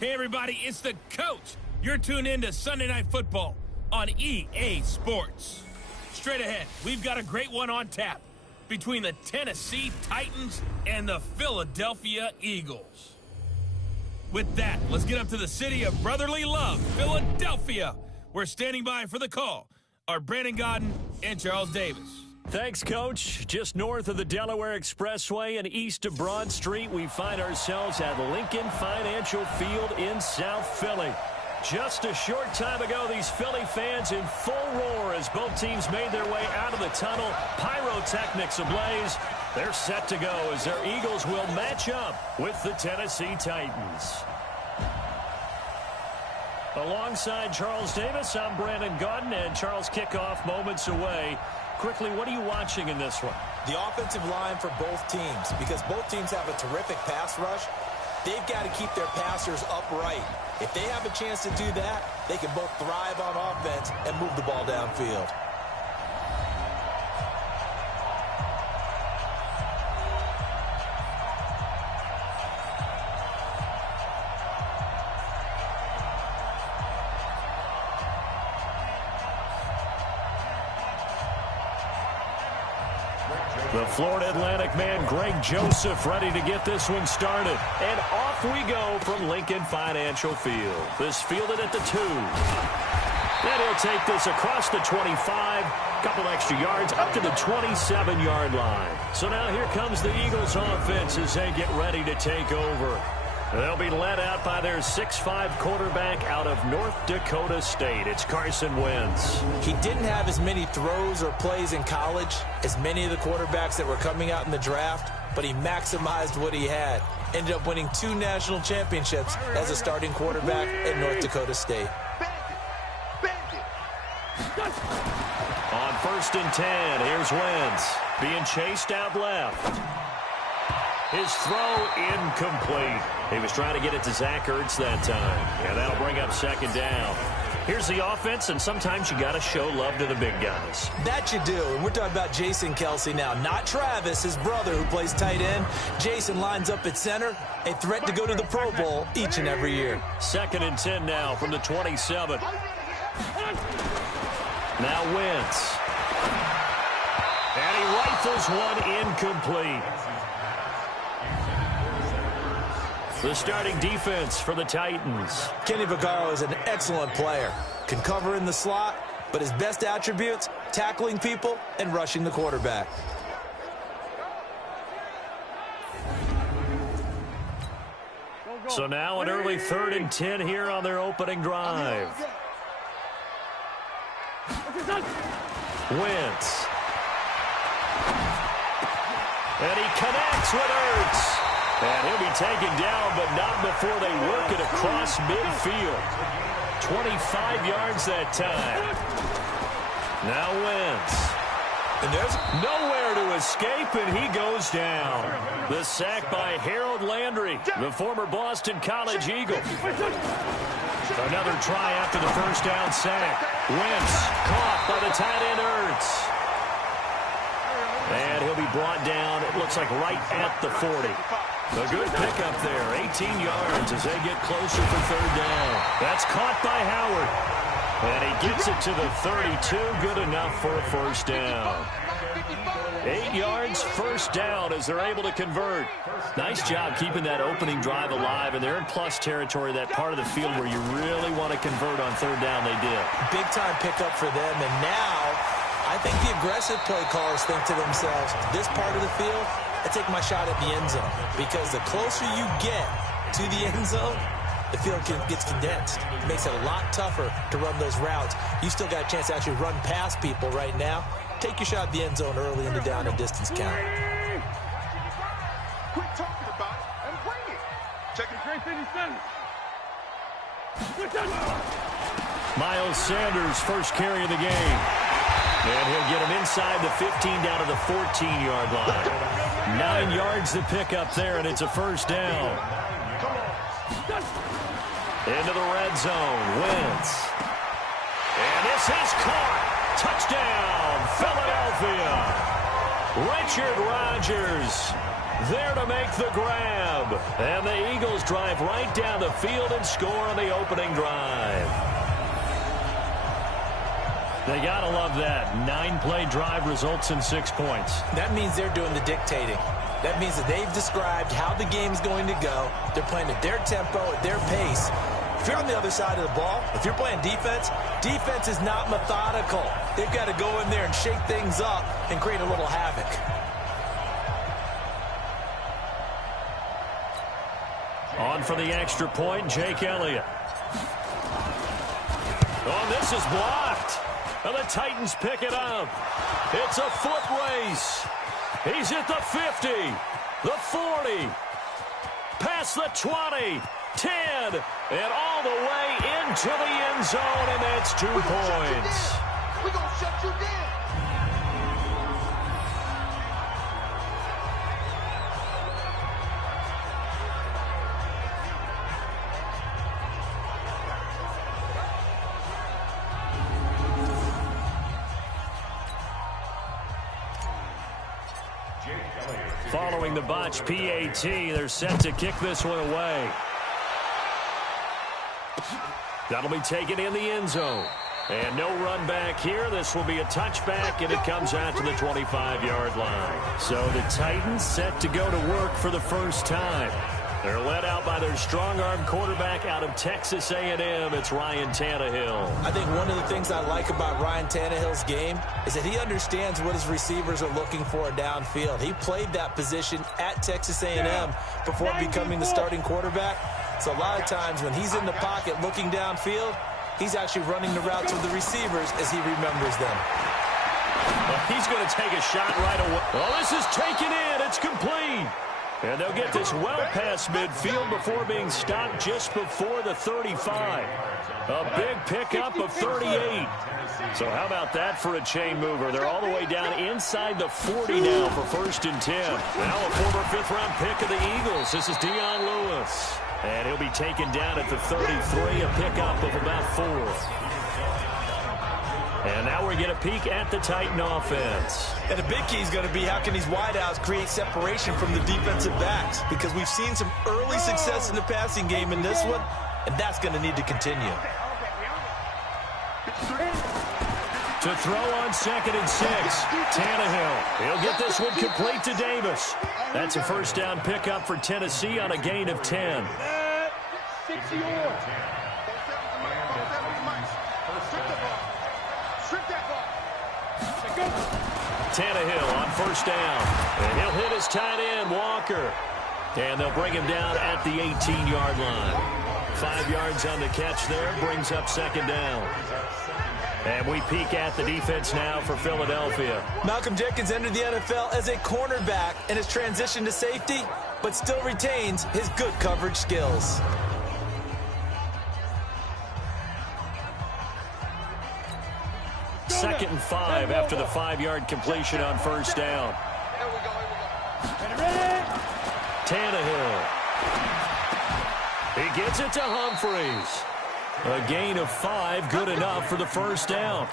Hey, everybody, it's the coach. You're tuned in to Sunday Night Football on EA Sports. Straight ahead, we've got a great one on tap between the Tennessee Titans and the Philadelphia Eagles. With that, let's get up to the city of brotherly love, Philadelphia. We're standing by for the call are Brandon Godden and Charles Davis. Thanks, Coach. Just north of the Delaware Expressway and east of Broad Street, we find ourselves at Lincoln Financial Field in South Philly. Just a short time ago, these Philly fans in full roar as both teams made their way out of the tunnel. Pyrotechnics ablaze. They're set to go as their Eagles will match up with the Tennessee Titans. Alongside Charles Davis, I'm Brandon Godden, and Charles, kickoff moments away. Quickly, what are you watching in this one? The offensive line for both teams, because both teams have a terrific pass rush. They've got to keep their passers upright. If they have a chance to do that, they can both thrive on offense and move the ball downfield. The Florida Atlantic man, Greg Joseph, ready to get this one started. And off we go from Lincoln Financial Field. This fielded at the 2. And he'll take this across the 25, couple extra yards, up to the 27-yard line. So now here comes the Eagles offense as they get ready to take over. They'll be led out by their 6'5 quarterback out of North Dakota State. It's Carson Wentz. He didn't have as many throws or plays in college as many of the quarterbacks that were coming out in the draft, but he maximized what he had. Ended up winning 2 national championships as a starting quarterback at North Dakota State. On 1st and 10, here's Wentz being chased out left. His throw incomplete. He was trying to get it to Zach Ertz that time, and that'll bring up 2nd down. Here's the offense, and sometimes you got to show love to the big guys. That you do, and we're talking about Jason Kelsey now, not Travis, his brother who plays tight end. Jason lines up at center, a threat to go to the Pro Bowl each and every year. 2nd and 10 now from the 27. Now Wentz. And he rifles one incomplete. The starting defense for the Titans. Kenny Vaccaro is an excellent player. Can cover in the slot, but his best attributes, tackling people and rushing the quarterback. So now an early 3rd and 10 here on their opening drive. Wentz. And he connects with Ertz. And he'll be taken down, but not before they work it across midfield. 25 yards that time. Now Wentz. And there's nowhere to escape, and he goes down. The sack by Harold Landry, the former Boston College Eagle. Another try after the 1st down sack. Wentz caught by the tight end Ertz. And he'll be brought down, it looks like right at the 40. A good pickup there, 18 yards as they get closer for 3rd down. That's caught by Howard. And he gets it to the 32, good enough for a 1st down. 8 yards, 1st down as they're able to convert. Nice job keeping that opening drive alive, and they're in plus territory, that part of the field where you really want to convert on 3rd down. They did. Big time pickup for them, and now I think the aggressive play callers think to themselves, this part of the field, I take my shot at the end zone, because the closer you get to the end zone, the field gets condensed. It makes it a lot tougher to run those routes. You still got a chance to actually run past people right now. Take your shot at the end zone early in the down and distance count. Quit talking about it and bring it. Check it, great 50 seconds. Miles Sanders, first carry of the game. And he'll get him inside the 15 down to the 14-yard line. 9 yards to pick up there, and it's a 1st down. Into the red zone, Wentz. And this is caught. Touchdown, Philadelphia. Richard Rodgers There to make the grab. And the Eagles drive right down the field and score on the opening drive. They got to love that. 9-play drive results in 6 points. That means they're doing the dictating. That means that they've described how the game's going to go. They're playing at their tempo, at their pace. If you're on the other side of the ball, if you're playing defense, defense is not methodical. They've got to go in there and shake things up and create a little havoc. On for the extra point, Jake Elliott. Oh, this is blocked. And the Titans pick it up. It's a foot race. He's at the 50, the 40, past the 20, 10, and all the way into the end zone, and that's 2 points. We're going to shut you down. Following the botch PAT, they're set to kick this one away. That'll be taken in the end zone. And no run back here. This will be a touchback, and it comes out to the 25-yard line. So the Titans set to go to work for the first time. They're led out by their strong-arm quarterback out of Texas A&M. It's Ryan Tannehill. I think one of the things I like about Ryan Tannehill's game is that he understands what his receivers are looking for downfield. He played that position at Texas A&M before becoming the starting quarterback. So a lot of times when he's in the pocket looking downfield, he's actually running the routes with the receivers as he remembers them. Well, he's going to take a shot right away. Oh, this is taken in. It's complete. And they'll get this well past midfield before being stopped just before the 35. A big pickup of 38. So how about that for a chain mover? They're all the way down inside the 40 now for 1st and 10. Now a former 5th-round pick of the Eagles. This is Dion Lewis. And he'll be taken down at the 33, a pickup of about 4. And now we get a peek at the Titan offense. And the big key is going to be how can these wideouts create separation from the defensive backs? Because we've seen some early success in the passing game in this one, and that's going to need to continue. To throw on 2nd and 6, Tannehill. He'll get this one complete to Davis. That's a 1st down pickup for Tennessee on a gain of 10. Tannehill on 1st down. And he'll hit his tight end, Walker. And they'll bring him down at the 18-yard line. 5 yards on the catch there, brings up 2nd down. And we peek at the defense now for Philadelphia. Malcolm Jenkins entered the NFL as a cornerback and has transitioned to safety, but still retains his good coverage skills. Second and 5 after the 5-yard completion on 1st down. Tannehill. He gets it to Humphreys. A gain of 5, good enough for the 1st down.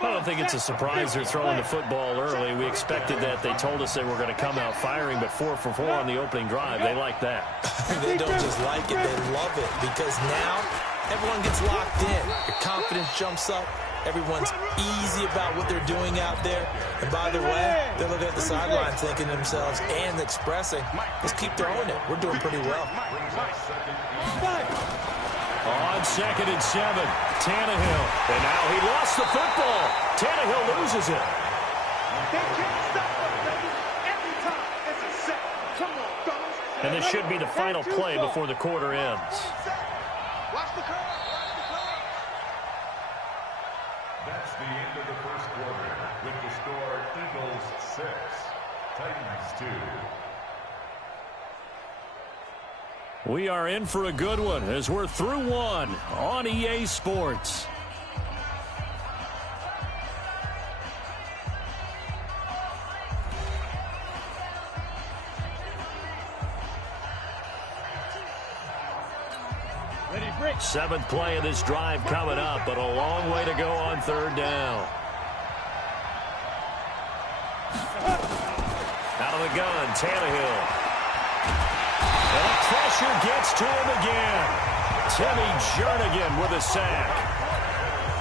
I don't think it's a surprise they're throwing the football early. We expected that. They told us they were going to come out firing, but 4 for 4 on the opening drive. They like that. They don't just like it, they love it, because now everyone gets locked in. Your confidence jumps up. Everyone's easy about what they're doing out there. And by the way, they're looking at the sideline thinking to themselves and expressing, let's keep throwing it. We're doing pretty well. On 2nd and 7, Tannehill. And now he lost the football. Tannehill loses it. And this should be the final play before the quarter ends. That's the end of the 1st quarter with the score Eagles 6, Titans 2. We are in for a good one as we're through one on EA Sports. Seventh play of this drive coming up, but a long way to go on 3rd down. Out of of the gun, Tannehill. And the pressure gets to him again. Timmy Jernigan with a sack.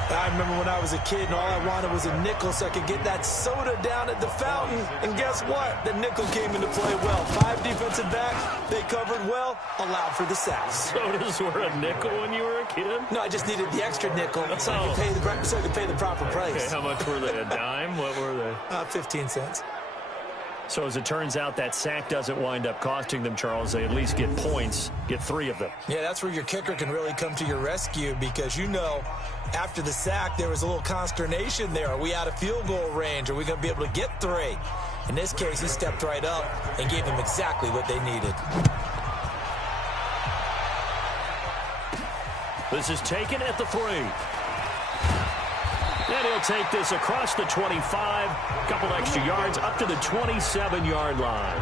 I remember when I was a kid and all I wanted was a nickel so I could get that soda down at the fountain. And guess what? The nickel came into play well. 5 defensive backs, they covered well, allowed for the sacks. Sodas were a nickel when you were a kid? No, I just needed the extra nickel so I could pay the proper price. Okay, how much were they? A dime? What were they? 15 cents. So as it turns out, that sack doesn't wind up costing them, Charles. They at least get points, get 3 of them. Yeah, that's where your kicker can really come to your rescue because, you know, after the sack, there was a little consternation there. Are we out of field goal range? Are we going to be able to get 3? In this case, he stepped right up and gave them exactly what they needed. This is taken at the 3. And he'll take this across the 25, a couple extra yards up to the 27-yard line.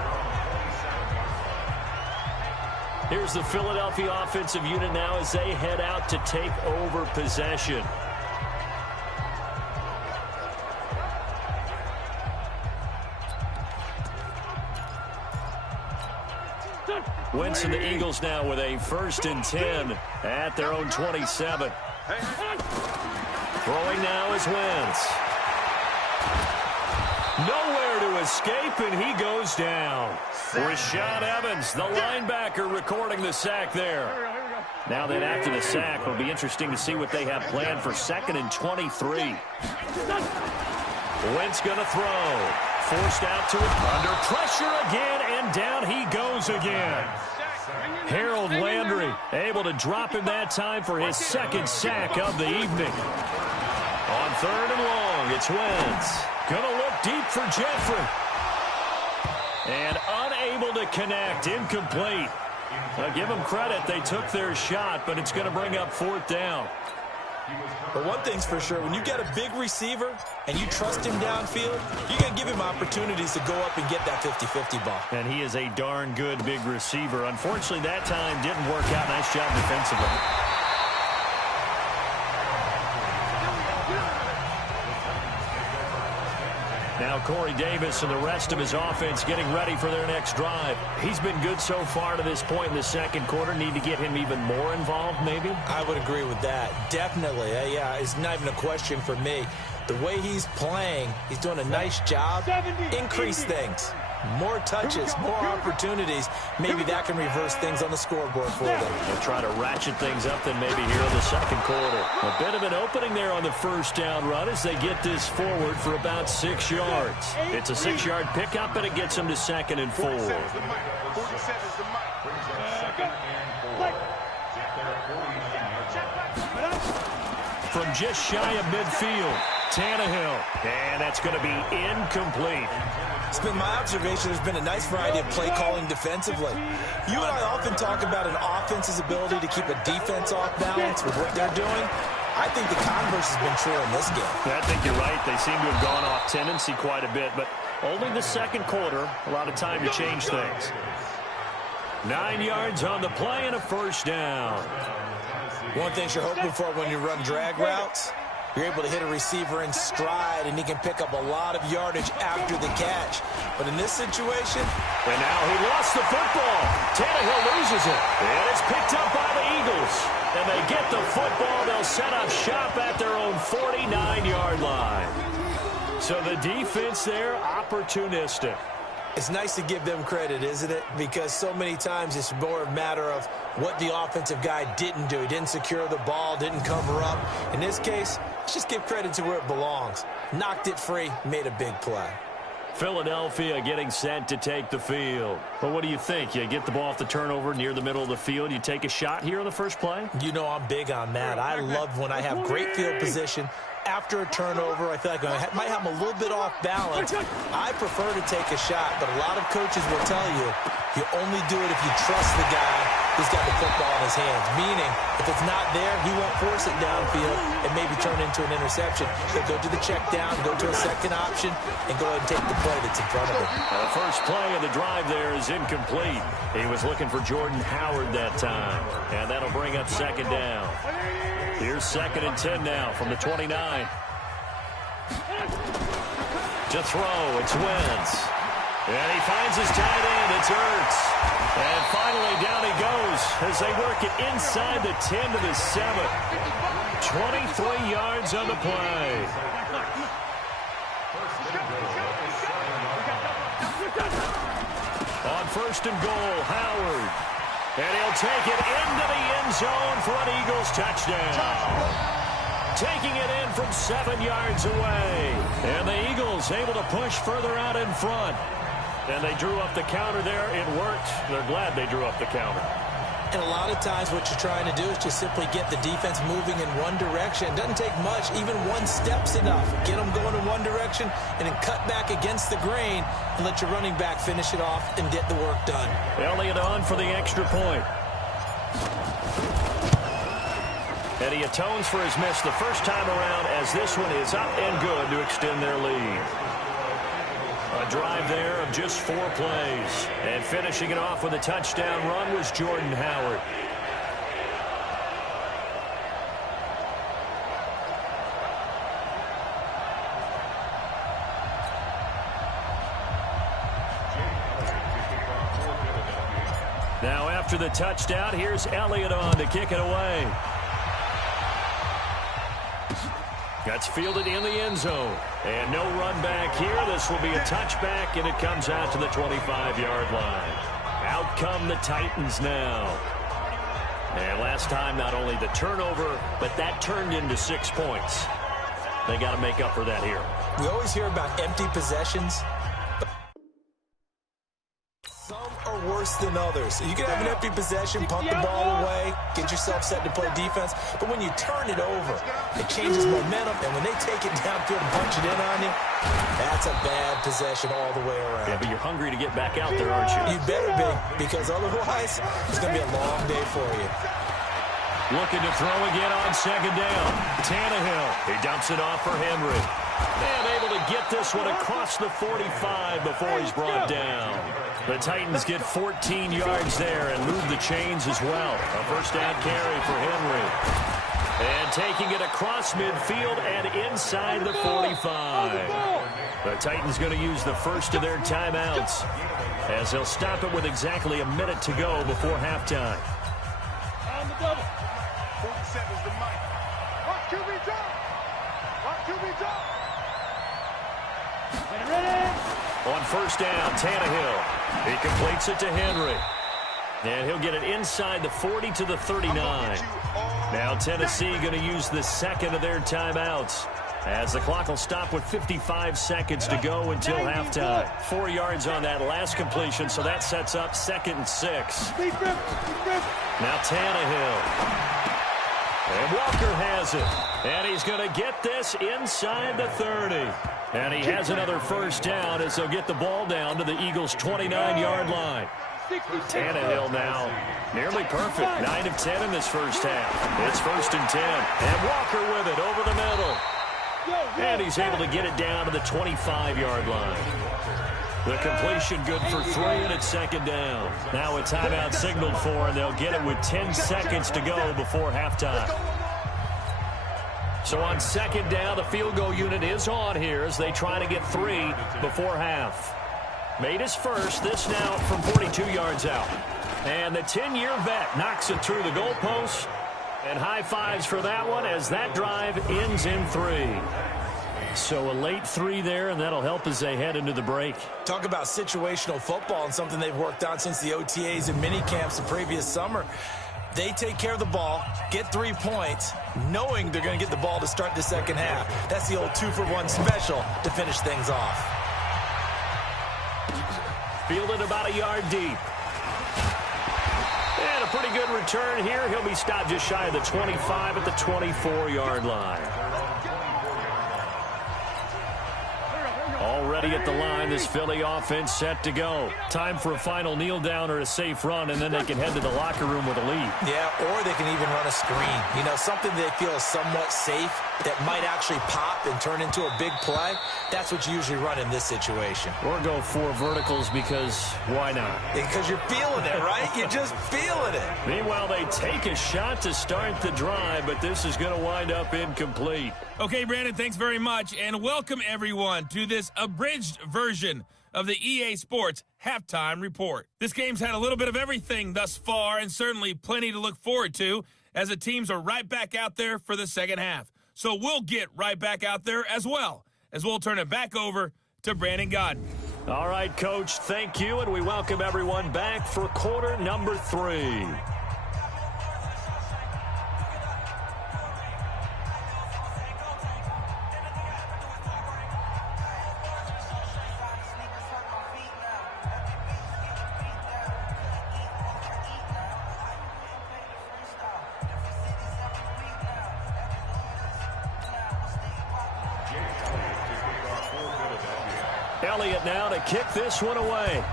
Here's the Philadelphia offensive unit now as they head out to take over possession. Wentz and the Eagles now with a 1st and 10 at their own 27. Throwing now is Wentz. Nowhere to escape, and he goes down. Rashad Evans, the linebacker, recording the sack there. Now then, after the sack, it'll be interesting to see what they have planned for 2nd and 23. Wentz going to throw. Forced out to it. Under pressure again, and down he goes again. Harold Landry able to drop him that time for his 2nd sack of the evening. On 3rd and long, it's Wentz. Gonna look deep for Jeffrey. And unable to connect, incomplete. Now give them credit, they took their shot, but it's gonna bring up 4th down. But one thing's for sure, when you got a big receiver and you trust him downfield, you're going to give him opportunities to go up and get that 50-50 ball. And he is a darn good big receiver. Unfortunately, that time didn't work out. Nice job defensively. Now Corey Davis and the rest of his offense getting ready for their next drive. He's been good so far to this point in the 2nd quarter. Need to get him even more involved, maybe? I would agree with that. Definitely. Yeah, it's not even a question for me. The way he's playing, he's doing a nice job. Increase things. More touches, more opportunities. Maybe that can reverse things on the scoreboard for them. They'll try to ratchet things up then maybe here in the 2nd quarter. A bit of an opening there on the 1st down run as they get this forward for about 6 yards. It's a 6-yard pickup, and it gets them to 2nd and 4. From just shy of midfield, Tannehill. And that's going to be incomplete. It's been my observation there's been a nice variety of play calling defensively. You and I often talk about an offense's ability to keep a defense off balance with what they're doing. I think the converse has been true in this game. Yeah, I think you're right. They seem to have gone off tendency quite a bit, but only the 2nd quarter, a lot of time to change things. 9 yards on the play and a 1st down. One thing you're hoping for when you run drag routes, you're able to hit a receiver in stride, and he can pick up a lot of yardage after the catch. But in this situation... And now he lost the football. Tannehill loses it. And it's picked up by the Eagles. And they get the football. They'll set up shop at their own 49-yard line. So the defense there, opportunistic. It's nice to give them credit, isn't it? Because so many times it's more a matter of what the offensive guy didn't do. He didn't secure the ball, didn't cover up. In this case, let's just give credit to where it belongs. Knocked it free, made a big play. Philadelphia getting set to take the field. Well, what do you think? You get the ball off the turnover near the middle of the field. You take a shot here on the first play? You know I'm big on that. I love when I have great field position. After a turnover, I feel like I might have a little bit off balance. I prefer to take a shot, but a lot of coaches will tell you, you only do it if you trust the guy who's got the football in his hands. Meaning, if it's not there, he won't force it downfield and maybe turn into an interception. He'll go to the check down, go to a second option, and go ahead and take the play that's in front of him. The first play of the drive there is incomplete. He was looking for Jordan Howard that time, and that'll bring up 2nd down. Here's 2nd and 10 now from the 29. To throw, it's Wentz. And he finds his tight end. It's Ertz. And finally down he goes as they work it inside the 10 to the 7. 23 yards on the play. On first and goal, Howard. And he'll take it into the end zone for an Eagles touchdown. Taking it in from 7 yards away. And the Eagles able to push further out in front. And they drew up the counter there. It worked. They're glad they drew up the counter. And a lot of times what you're trying to do is just simply get the defense moving in one direction. It doesn't take much. Even one step's enough. Get them going in one direction and then cut back against the grain and let your running back finish it off and get the work done. Elliott on for the extra point. And he atones for his miss the first time around as this one is up and good to extend their lead. A drive there of just 4 plays. And finishing it off with a touchdown run was Jordan Howard. Now after the touchdown, here's Elliott on to kick it away. That's fielded in the end zone. And no run back here. This will be a touchback, and it comes out to the 25-yard line. Out come the Titans now. And last time, not only the turnover, but that turned into 6 points. They got to make up for that here. We always hear about empty possessions. Some are worse than others. You can have an empty possession, punt the ball away, get yourself set to play defense. But when you turn it over, it changes momentum. And when they take it downfield and punch it in on you, that's a bad possession all the way around. Yeah, but you're hungry to get back out there, aren't you? You better be, because otherwise it's going to be a long day for you. Looking to throw again on second down. Tannehill. He dumps it off for Henry. And able to get this one across the 45 before he's brought down. The Titans get 14 yards there and move the chains as well. A first down carry for Henry. And taking it across midfield and inside the 45. The Titans going to use the first of their timeouts as they'll stop it with exactly a minute to go before halftime. On the double. 47's the mic. Watch QB drop. Watch QB drop. On first down, Tannehill. He completes it to Henry. And he'll get it inside the 40 to the 39. Now Tennessee going to use the second of their timeouts as the clock will stop with 55 seconds to go until halftime. 4 yards on that last completion, so that sets up 2nd and 6. Now Tannehill. And Walker has it. And he's going to get this inside the 30. And he has another first down as they'll get the ball down to the Eagles' 29-yard line. Tannehill now nearly perfect. 9 of 10 in this first half. It's 1st and 10. And Walker with it over the middle. And he's able to get it down to the 25-yard line. The completion good for 3, and it's 2nd down. Now a timeout signaled for, and they'll get it with 10 seconds to go before halftime. So on 2nd down, the field goal unit is on here as they try to get 3 before half. Made his first, this now from 42 yards out. And the 10-year vet knocks it through the goalpost. And high fives for that one as that drive ends in 3. So a late 3 there, and that'll help as they head into the break. Talk about situational football and something they've worked on since the OTAs and mini camps the previous summer. They take care of the ball, get 3 points, knowing they're going to get the ball to start the second half. That's the old 2-for-1 special to finish things off. Fielded about a yard deep. And a pretty good return here. He'll be stopped just shy of the 25 at the 24-yard line. Already at the line, this Philly offense set to go. Time for a final kneel down or a safe run, and then they can head to the locker room with a lead. Yeah, or they can even run a screen. You know, something they feel is somewhat safe that might actually pop and turn into a big play. That's what you usually run in this situation. Or go 4 verticals because why not? Because you're feeling it, right? You're just feeling it. Meanwhile, they take a shot to start the drive, but this is going to wind up incomplete. Okay, Brandon, thanks very much, and welcome everyone to this abridged version of the EA Sports Halftime Report. This game's had a little bit of everything thus far, and certainly plenty to look forward to, as the teams are right back out there for the second half. So we'll get right back out there as well, as we'll turn it back over to Brandon Godden. All right, Coach, thank you, and we welcome everyone back for quarter number 3. Elliott now to kick this one away.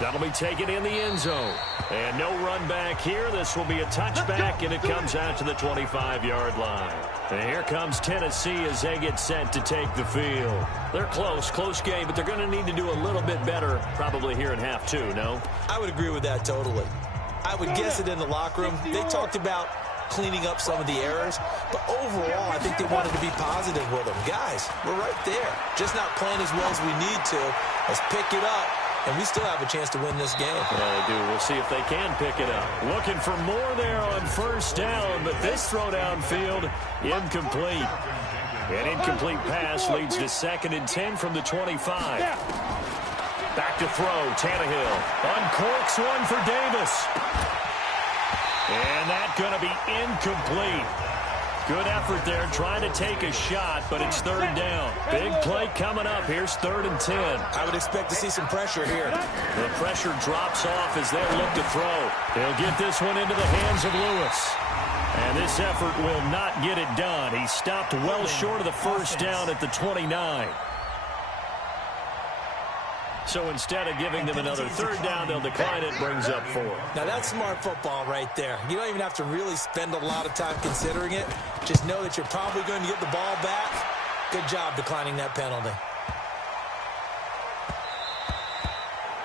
That'll be taken in the end zone. And no run back here. This will be a touchback, and it comes out to the 25-yard line. And here comes Tennessee as they get set to take the field. They're close game, but they're going to need to do a little bit better probably here in half 2, no? I would agree with that totally. I would guess it in the locker room. They talked about cleaning up some of the errors, but overall I think they wanted to be positive with them. Guys, we're right there, just not playing as well as we need to. Let's pick it up, and we still have a chance to win this game. Yeah, they do. We'll see if they can pick it up. Looking for more there on first down, but this throw downfield incomplete. An incomplete pass leads to 2nd and 10 from the 25. Back to throw, Tannehill uncorks one for Davis. And that's going to be incomplete. Good effort there, trying to take a shot, but it's 3rd down. Big play coming up. Here's 3rd and 10. I would expect to see some pressure here. The pressure drops off as they look to throw. They'll get this one into the hands of Lewis. And this effort will not get it done. He stopped well short of the first down at the 29. So instead of giving them another 3rd down, they'll decline it, brings up 4. Now that's smart football right there. You don't even have to really spend a lot of time considering it. Just know that you're probably going to get the ball back. Good job declining that penalty.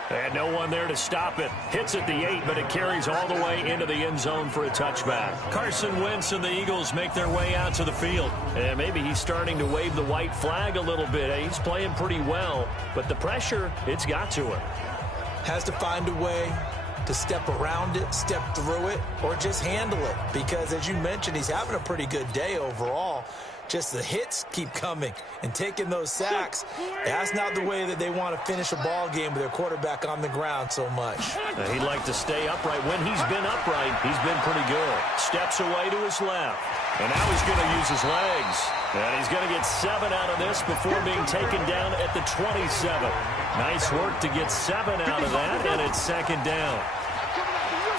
And no one there to stop it. Hits at the 8, but it carries all the way into the end zone for a touchback. Carson Wentz and the Eagles make their way out to the field. And maybe he's starting to wave the white flag a little bit. He's playing pretty well, but the pressure, it's got to him. Has to find a way to step around it, step through it, or just handle it. Because as you mentioned, he's having a pretty good day overall. Just the hits keep coming and taking those sacks. That's not the way that they want to finish a ball game with their quarterback on the ground so much. He'd like to stay upright. When he's been upright, he's been pretty good. Steps away to his left. And now he's going to use his legs. And he's going to get 7 out of this before being taken down at the 27. Nice work to get 7 out of that, and it's 2nd down.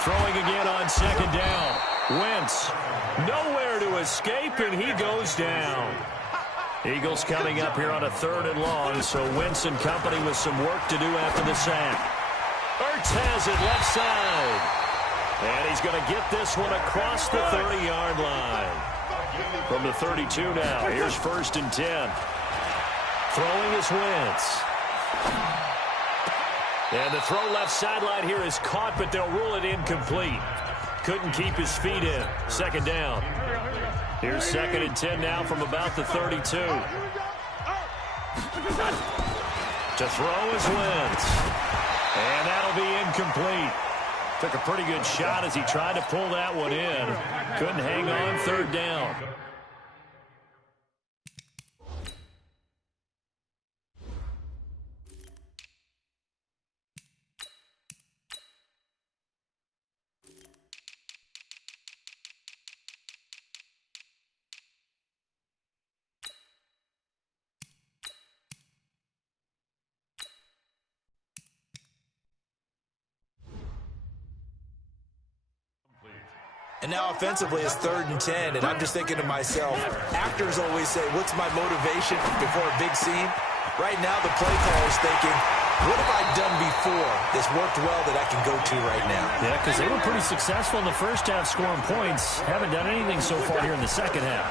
Throwing again on 2nd down. Wentz, nowhere to escape, and he goes down. Eagles coming up here on a 3rd and long, so Wentz and company with some work to do after the sack. Ertz has it left side. And he's going to get this one across the 30-yard line. From the 32 now, here's 1st and 10. Throwing is Wentz. And the throw left sideline here is caught, but they'll rule it incomplete. Couldn't keep his feet in. 2nd down. Here's 2nd and 10 now from about the 32. To throw is Wentz. And that'll be incomplete. Took a pretty good shot as he tried to pull that one in. Couldn't hang on. 3rd down. And now offensively it's 3rd and 10, and I'm just thinking to myself, actors always say, what's my motivation before a big scene? Right now the play caller is thinking, what have I done before that's worked well that I can go to right now? Yeah, because they were pretty successful in the first half scoring points. Haven't done anything so far here in the second half.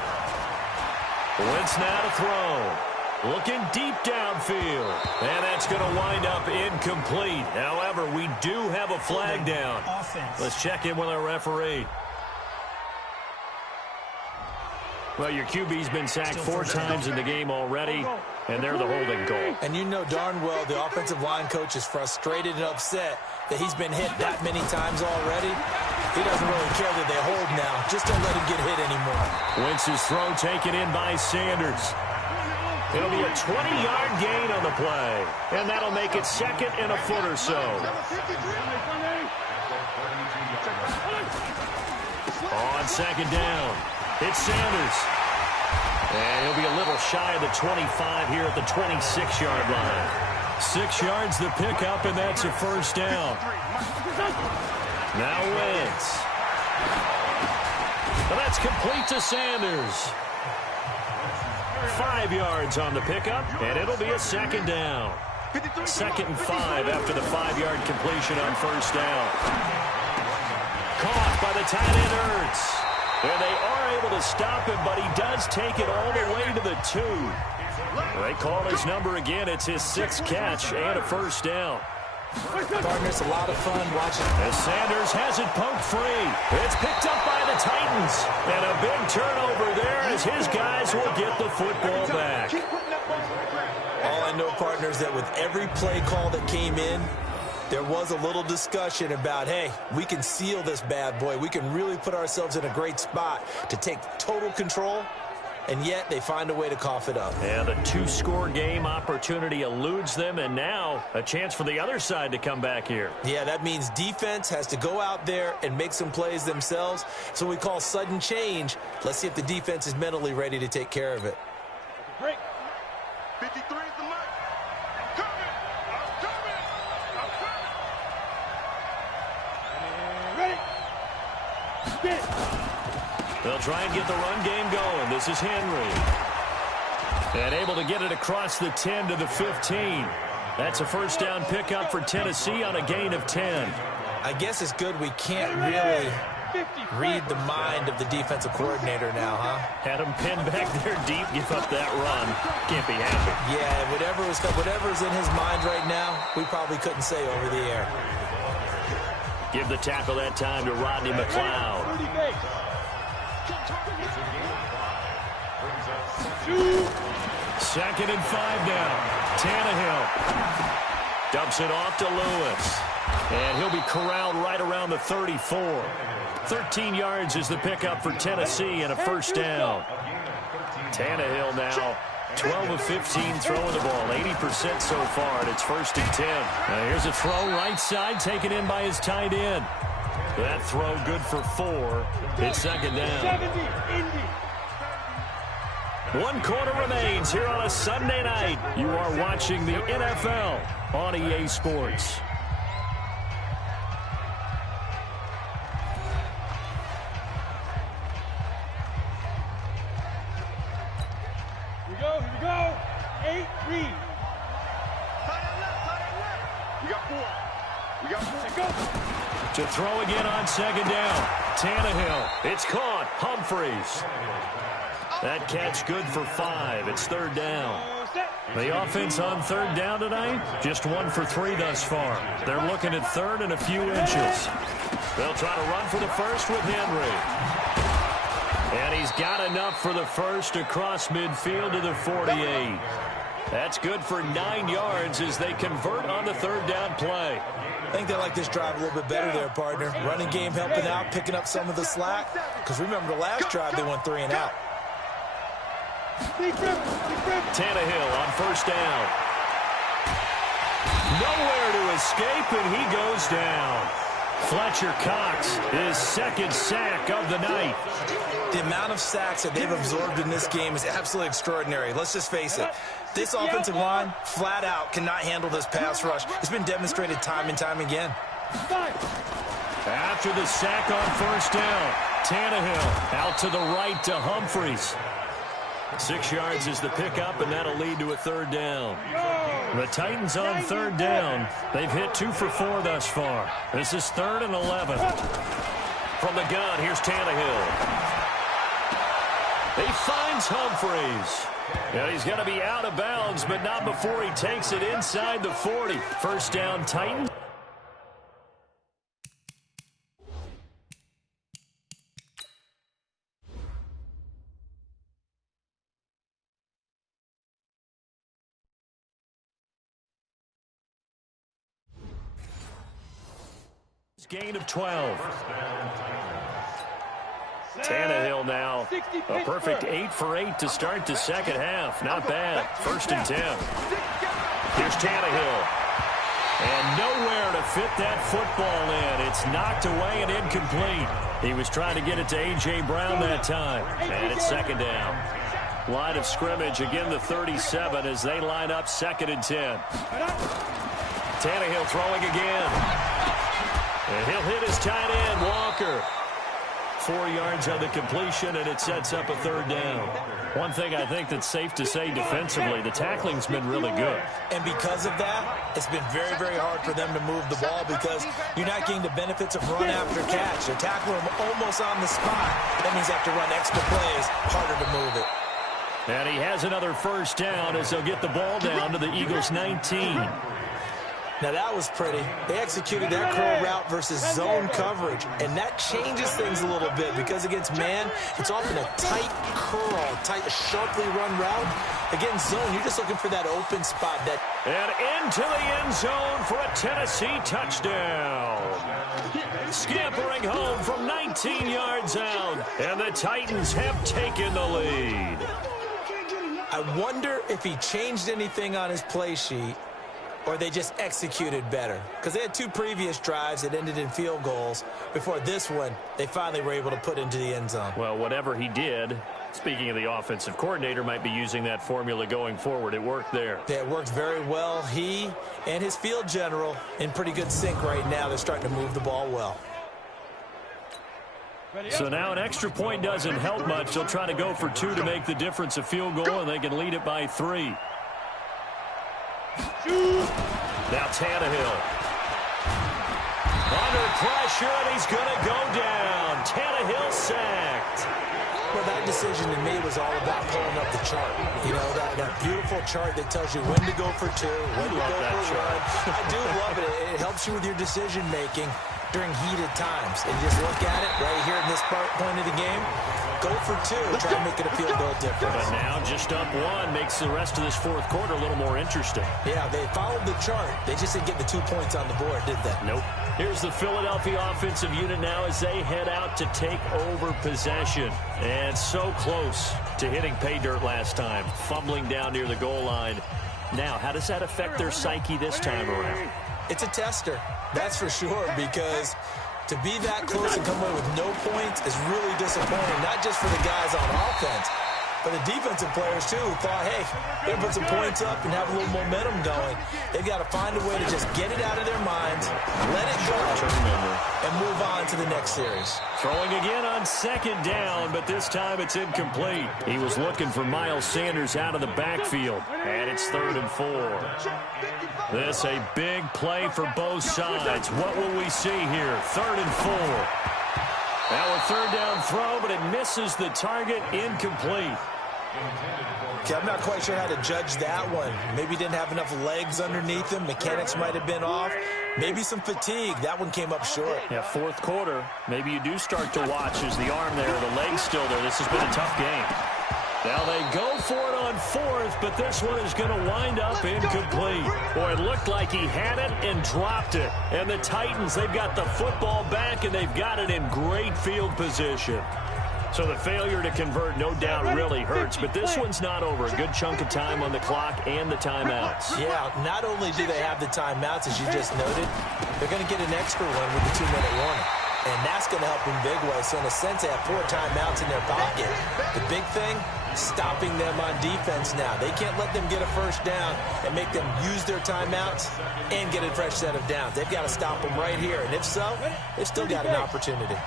Wentz now to throw. Looking deep downfield. And that's going to wind up incomplete. However, we do have a flag down. Let's check in with our referee. Well, your QB's been sacked 4 times in the game already, and they're the holding call. And you know darn well the offensive line coach is frustrated and upset that he's been hit that many times already. He doesn't really care that they hold now. Just don't let him get hit anymore. Wentz's throw taken in by Sanders. It'll be a 20-yard gain on the play, and that'll make it second and a foot or so. On second down, it's Sanders. And he'll be a little shy of the 25 here at the 26-yard line. 6 yards the pickup, and that's a first down. Now Wentz. And that's complete to Sanders. 5 yards on the pickup, and it'll be a second down. 2nd and 5 after the 5-yard completion on first down. Caught by the tight end Ertz. And they are able to stop him, but he does take it all the way to the 2. They call his number again. It's his 6th catch and a first down. Partners, a lot of fun watching. As Sanders has it poked free. It's picked up by the Titans. And a big turnover there as his guys will get the football back. All I know, partners, that with every play call that came in, there was a little discussion about, hey, we can seal this bad boy. We can really put ourselves in a great spot to take total control, and yet they find a way to cough it up. And the 2-score game opportunity eludes them, and now a chance for the other side to come back here. Yeah, that means defense has to go out there and make some plays themselves. So we call sudden change. Let's see if the defense is mentally ready to take care of it. Break. 53 is the mark. I'm coming. Ready. Spin. They'll try and get the run game going. This is Henry. And able to get it across the 10 to the 15. That's a first down pickup for Tennessee on a gain of 10. I guess it's good we can't really read the mind of the defensive coordinator now, huh? Had him pinned back there deep, give up that run. Can't be happy. Yeah, whatever's in his mind right now, we probably couldn't say over the air. Give the tackle that time to Rodney McLeod. 2nd and 5 now. Tannehill dumps it off to Lewis. And he'll be corralled right around the 34. 13 yards is the pickup for Tennessee and a first down. Tannehill now 12 of 15 throwing the ball, 80% so far, and it's 1st and 10. Now here's a throw right side taken in by his tight end. That throw good for 4. It's 2nd down. 1 quarter remains here on a Sunday night. You are watching the NFL on EA Sports. Here we go. 8, read. We got 4. Go. To throw again on 2nd down. Tannehill. It's caught. Humphreys. That catch good for 5. It's 3rd down. The offense on 3rd down tonight, just 1 for 3 thus far. They're looking at 3rd and a few inches. They'll try to run for the first with Henry. And he's got enough for the first across midfield to the 48. That's good for 9 yards as they convert on the 3rd down play. I think they like this drive a little bit better there, partner. Running game helping out, picking up some of the slack. Because remember, the last drive they went 3 and out. Tannehill on first down. Nowhere to escape, and he goes down. Fletcher Cox, his 2nd sack of the night. The amount of sacks that they've absorbed in this game is absolutely extraordinary. Let's just face it. This offensive line, flat out, cannot handle this pass rush. It's been demonstrated time and time again. After the sack on first down, Tannehill out to the right to Humphreys. 6 yards is the pickup, and that'll lead to a 3rd down. The Titans on 3rd down. They've hit 2 for 4 thus far. This is 3rd and 11. From the gun, here's Tannehill. He finds Humphreys. And he's going to be out of bounds, but not before he takes it inside the 40. First down, Titans. gain of 12. Tannehill now, a perfect 8 for 8 to start the second half. Not bad. 1st and 10. Here's Tannehill. And nowhere to fit that football in. It's knocked away and incomplete. He was trying to get it to A.J. Brown that time. And it's 2nd down. Line of scrimmage, again the 37 as they line up 2nd and 10. Tannehill throwing again. And he'll hit his tight end, Walker. 4 yards on the completion, and it sets up a 3rd down. One thing I think that's safe to say defensively, the tackling's been really good. And because of that, it's been very, very hard for them to move the ball because you're not getting the benefits of run after catch. They're tackling them almost on the spot. That means they have to run extra plays, harder to move it. And he has another 1st down as they'll get the ball down to the Eagles' 19. Now, that was pretty. They executed that curl route versus zone coverage, and that changes things a little bit because against man, it's often a tight curl, tight, sharply run route. Against zone, you're just looking for that open spot. And into the end zone for a Tennessee touchdown. Scampering home from 19 yards out, and the Titans have taken the lead. I wonder if he changed anything on his play sheet or they just executed better. Because they had 2 previous drives that ended in field goals. Before this one, they finally were able to put into the end zone. Well, whatever he did, speaking of the offensive coordinator, might be using that formula going forward. It worked there. Yeah, it worked very well. He and his field general in pretty good sync right now. They're starting to move the ball well. So now an extra point doesn't help much. They'll try to go for 2 to make the difference a field goal, and they can lead it by 3. Now Tannehill. Under pressure, and he's going to go down. Tannehill sacked. Well, that decision to me was all about pulling up the chart. You know, that beautiful chart that tells you when to go for 2, when to go for 1. I do love it. It helps you with your decision-making during heated times. And you just look at it right here in this point of the game. Go for 2, try to make it a field goal difference. But now just up 1 makes the rest of this 4th quarter a little more interesting. Yeah, they followed the chart. They just didn't get the 2 points on the board, did they? Nope. Here's the Philadelphia offensive unit now as they head out to take over possession. And so close to hitting pay dirt last time, fumbling down near the goal line. Now, how does that affect their psyche this time around? It's a tester, that's for sure, because to be that close and come away with no points is really disappointing, not just for the guys on offense, but the defensive players, too, who thought, hey, they're going to put some points up and have a little momentum going. They've got to find a way to just get it out of their minds, let it go, and move on to the next series. Throwing again on 2nd down, but this time it's incomplete. He was looking for Miles Sanders out of the backfield, and it's 3rd and 4. This a big play for both sides. What will we see here? 3rd and 4. Now a 3rd down throw, but it misses the target, incomplete. Okay, I'm not quite sure how to judge that one. Maybe didn't have enough legs underneath him. Mechanics might have been off. Maybe some fatigue. That one came up short. Yeah, 4th quarter. Maybe you do start to watch as the arm there, the leg's still there. This has been a tough game. Now they go for it on 4th, but this one is going to wind up incomplete. Boy, it looked like he had it and dropped it. And the Titans, they've got the football back, and they've got it in great field position. So the failure to convert, no doubt, really hurts. But this one's not over. A good chunk of time on the clock and the timeouts. Yeah, not only do they have the timeouts, as you just noted, they're going to get an extra one with the 2-minute warning. And that's going to help in big ways. So in a sense, they have 4 timeouts in their pocket. The big thing, stopping them on defense now. They can't let them get a 1st down and make them use their timeouts and get a fresh set of downs. They've got to stop them right here. And if so, they've still got an opportunity.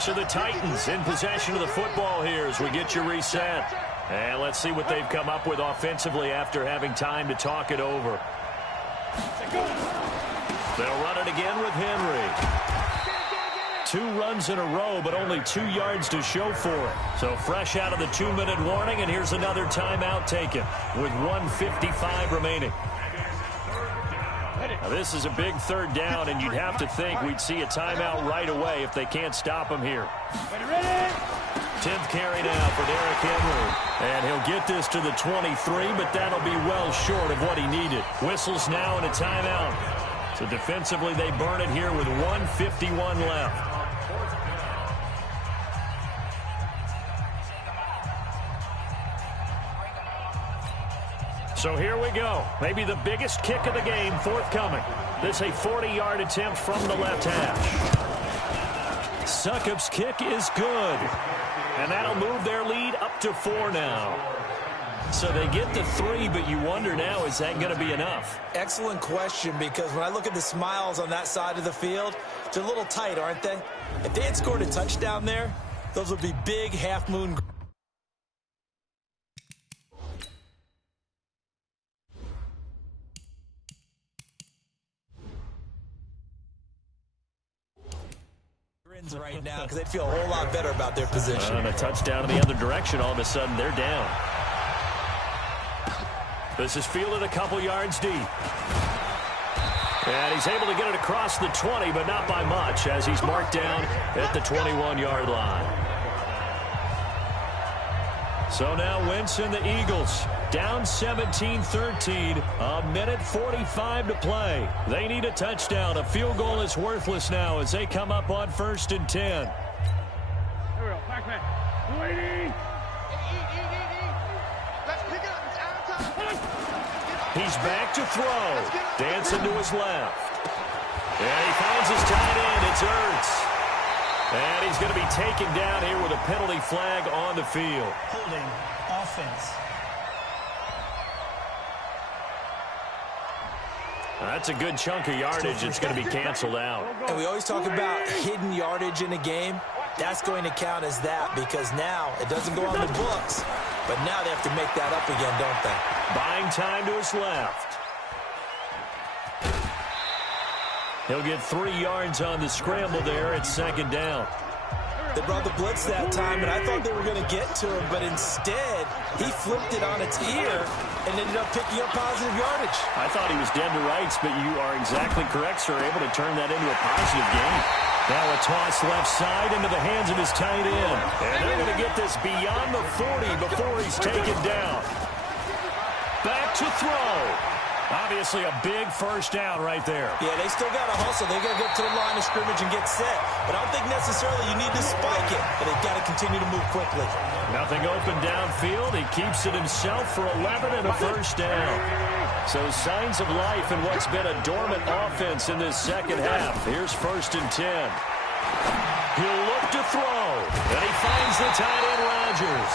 So the Titans in possession of the football here as we get you reset. And let's see what they've come up with offensively after having time to talk it over. They'll run it again with Henry. 2 runs in a row, but only 2 yards to show for it. So fresh out of the 2-minute warning, and here's another timeout taken with 1:55 remaining. Now this is a big 3rd down, and you'd have to think we'd see a timeout right away if they can't stop him here. 10th carry now for Derrick Henry. And he'll get this to the 23, but that'll be well short of what he needed. Whistles now and a timeout. So defensively, they burn it here with 1:51 left. So here we go. Maybe the biggest kick of the game forthcoming. This a 40-yard attempt from the left hash. Succop's kick is good. And that'll move their lead up to 4 now. So they get to 3, but you wonder now, is that going to be enough? Excellent question, because when I look at the smiles on that side of the field, they're a little tight, aren't they? If they had scored a touchdown there, those would be big half-moon. Right now, because they'd feel a whole lot better about their position. And a touchdown in the other direction, all of a sudden they're down. This is fielded a couple yards deep. And he's able to get it across the 20, but not by much, as he's marked down at the 21-yard line. So now Wentz and the Eagles down 17-13, a minute 45 to play. They need a touchdown. A field goal is worthless now as they come up on 1st and 10. Here we go, Pac-Man. Let's pick it up. It's out of time. He's back to throw. Dancing to his left. And he finds his tight end. It's Ertz. And he's going to be taken down here with a penalty flag on the field. Holding offense. That's a good chunk of yardage. It's going to be canceled out. And we always talk about hidden yardage in a game. That's going to count as that, because now it doesn't go on the books, but now they have to make that up again, don't they? Buying time to his left. He'll get 3 yards on the scramble there at 2nd down. They brought the blitz that time, and I thought they were going to get to him, but instead, he flipped it on its ear and ended up picking up positive yardage. I thought he was dead to rights, but you are exactly correct, sir. Able to turn that into a positive gain. Now a toss left side into the hands of his tight end. And they're going to get this beyond the 40 before he's taken down. Back to throw. Obviously a big first down right there. Yeah, they still got to hustle. They got to get to the line of scrimmage and get set. But I don't think necessarily you need to spike it, but they've got to continue to move quickly. Nothing open downfield. He keeps it himself for 11 and a first down. So signs of life in what's been a dormant offense in this second half. Here's 1st and 10. He'll look to throw. And he finds the tight end, Rodgers.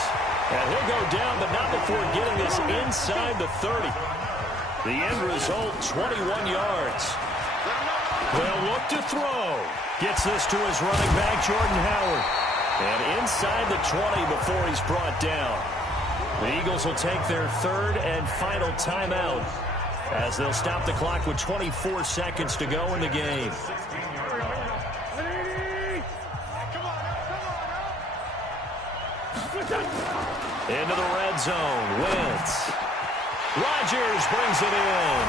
And he'll go down, but not before getting this inside the 30. The end result, 21 yards. They'll look to throw. Gets this to his running back, Jordan Howard. And inside the 20 before he's brought down. The Eagles will take their 3rd and final timeout as they'll stop the clock with 24 seconds to go in the game. Into the red zone. Wentz. Rodgers brings it in.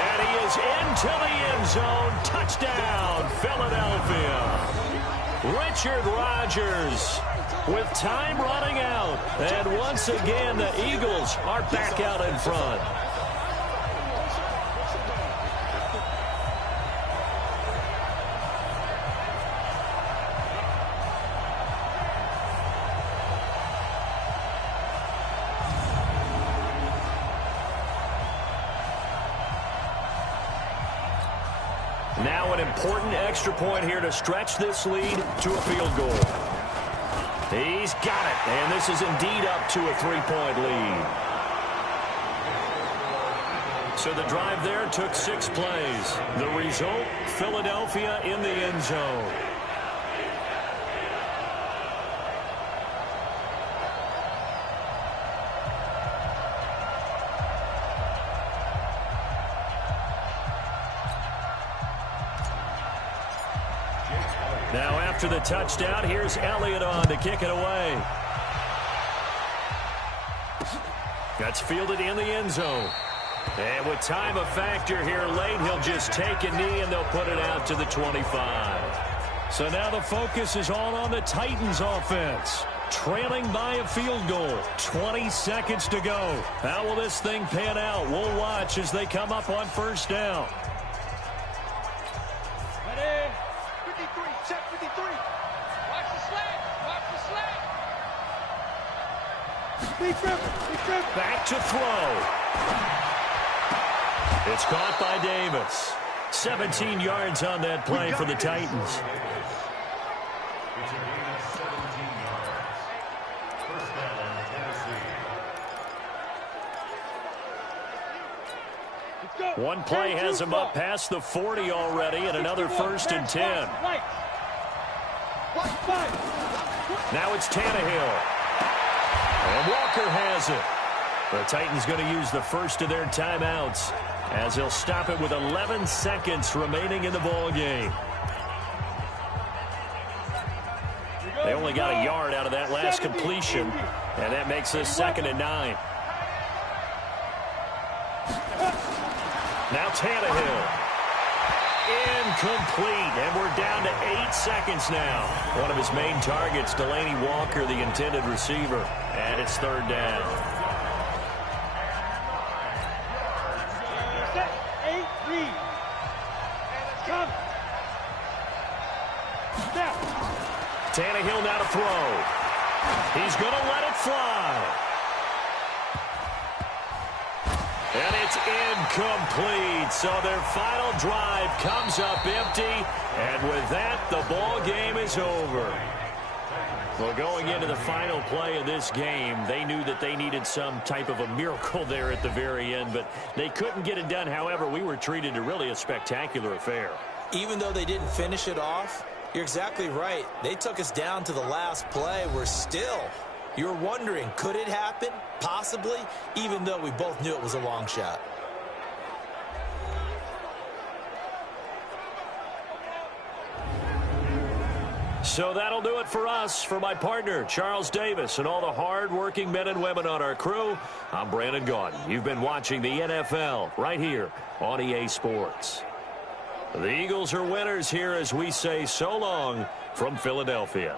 And he is into the end zone. Touchdown, Philadelphia. Richard Rodgers with time running out. And once again, the Eagles are back out in front. Now an important extra point here to stretch this lead to a field goal. He's got it, and this is indeed up to a 3-point lead. So the drive there took 6 plays. The result, Philadelphia in the end zone. Now after the touchdown, here's Elliott on to kick it away. That's fielded in the end zone. And with time a factor here late, he'll just take a knee and they'll put it out to the 25. So now the focus is all on the Titans offense. trailing by a field goal. 20 seconds to go. How will this thing pan out? We'll watch as they come up on first down. Ready? 53, check 53. Watch the slant. Watch the slant. Back to throw. It's caught by Davis. 17 yards on that play for the Titans. It's a gain of 17 yards. First down, Tennessee. One play has him up past the 40 already, and another 1st and 10. Now it's Tannehill. And Walker has it. The Titans going to use the first of their timeouts as they'll stop it with 11 seconds remaining in the ball game. They only got a yard out of that last completion, and that makes this 2nd and 9. Now Tannehill. Incomplete, and we're down to 8 seconds now. One of his main targets, Delaney Walker, the intended receiver, and it's 3rd down. Tannehill now to throw. He's going to let it fly. And it's incomplete. So their final drive comes up empty. And with that, the ball game is over. Well, going into the final play of this game, they knew that they needed some type of a miracle there at the very end, but they couldn't get it done. However, we were treated to really a spectacular affair. Even though they didn't finish it off, you're exactly right. They took us down to the last play. You're wondering, could it happen? Possibly, even though we both knew it was a long shot. So that'll do it for us. For my partner, Charles Davis, and all the hard-working men and women on our crew, I'm Brandon Gaudin. You've been watching the NFL right here on EA Sports. The Eagles are winners here as we say so long from Philadelphia.